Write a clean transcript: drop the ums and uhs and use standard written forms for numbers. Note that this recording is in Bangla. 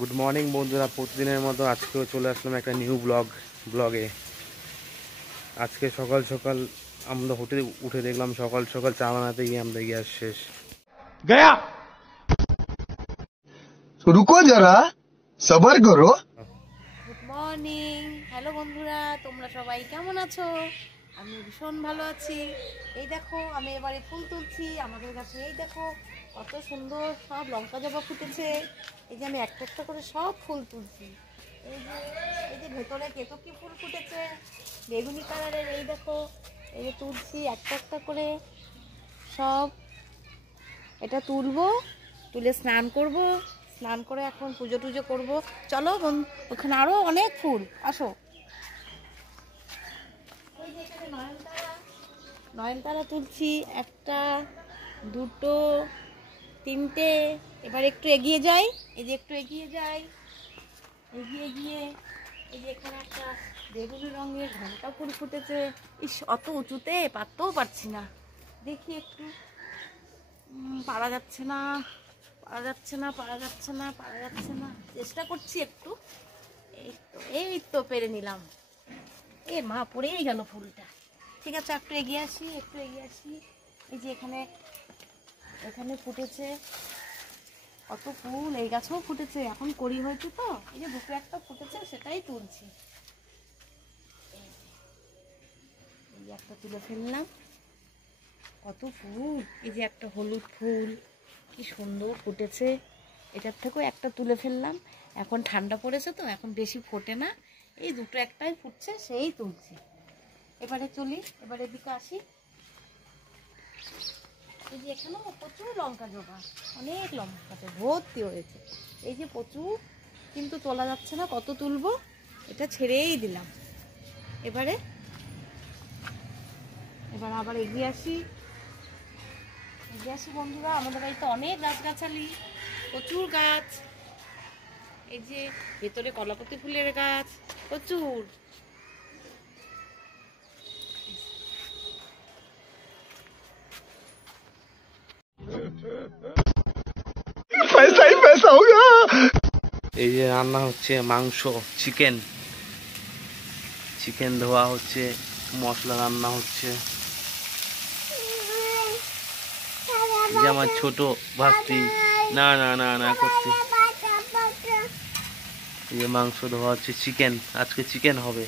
গুড মর্নিং বন্ধুরা, প্রতিদিনের মতো আজকেও চলে আসলাম একটা নিউ ব্লগে। আজকে সকাল সকাল আমরা উঠে দেখলাম সকাল সকাল চা বানাতে গিয়ে আমাদের গ্যাস শেষ। गया रुको जरा सबर करो। গুড মর্নিং, হ্যালো বন্ধুরা, তোমরা সবাই কেমন আছো? আমি ভীষণ ভালো আছি। এই দেখো আমি এবারে ফুল তুলছি আমাদের কাছে। এই দেখো কত সুন্দর সব লঙ্কা জবা ফুটেছে। এই যে আমি একটা একটা করে সব ফুল তুলছি। এই যে ভেতরে কেতকী ফুল ফুটেছে বেগুনি কালারের। এই দেখো এই যে তুলছি একটা একটা করে সব। এটা তুলবো, তুলে স্নান করব, স্নান করে এখন পুজো টুজো করবো। চলো ওখানে আরো অনেক ফুল, আসো। ওই যে এখানে নয়নতারা তুলছি, একটা দুটো তিনটে। এবার একটু এগিয়ে যাই, এই যে একটু এগিয়ে যাই, এগিয়ে গিয়ে এই যে এখানে একটা বেগুনি রঙের ঘন্টা ফুল ফুটেছে। ইস, অত উঁচুতে পারতেও পারছি না, দেখি একটু। পারা যাচ্ছে না, চেষ্টা করছি একটু। এই তো পেরে নিলাম। এ মা, পড়েই গেল ফুলটা। ঠিক আছে, একটু এগিয়ে আসি। এই যে এখানে ফুটেছে কত ফুল, এই গাছেও ফুটেছে, এখন কড়ি হয়েছে তো। এই যে বুকে একটা ফুটেছে, সেটাই তুলছি। এই একটা তুলে ফেললাম, কত ফুল। এই যে একটা হলুদ ফুল, কি সুন্দর ফুটেছে। এটার থেকেও একটা তুলে ফেললাম। এখন ঠান্ডা পড়েছে তো, এখন বেশি ফোটে না, এই দুটো একটাই ফুটছে, সেই তুলছি। এবারে চলি, এবারে এদিকে আসি। এই যে এখানেও প্রচুর লঙ্কা জবা, অনেক লঙ্কা ভর্তি হয়েছে। এই যে প্রচুর, কিন্তু তোলা যাচ্ছে না, কত তুলবো, এটা ছেড়েই দিলাম। এবার আবার এগিয়ে আসি বন্ধুরা। আমাদের বাড়িতে অনেক গাছগাছালি, প্রচুর গাছ। এই যে ভেতরে কলাপতি ফুলের গাছ প্রচুর। पैसा ही पैसा होगा। এই যে রান্না হচ্ছে মাংস, চিকেন ধোয়া হচ্ছে, মশলা রান্না হচ্ছে। এই যে আমার ছোট ভাস্তি না না না না করছে। এই যে মাংস ধোয়া হচ্ছে, আজকে চিকেন হবে।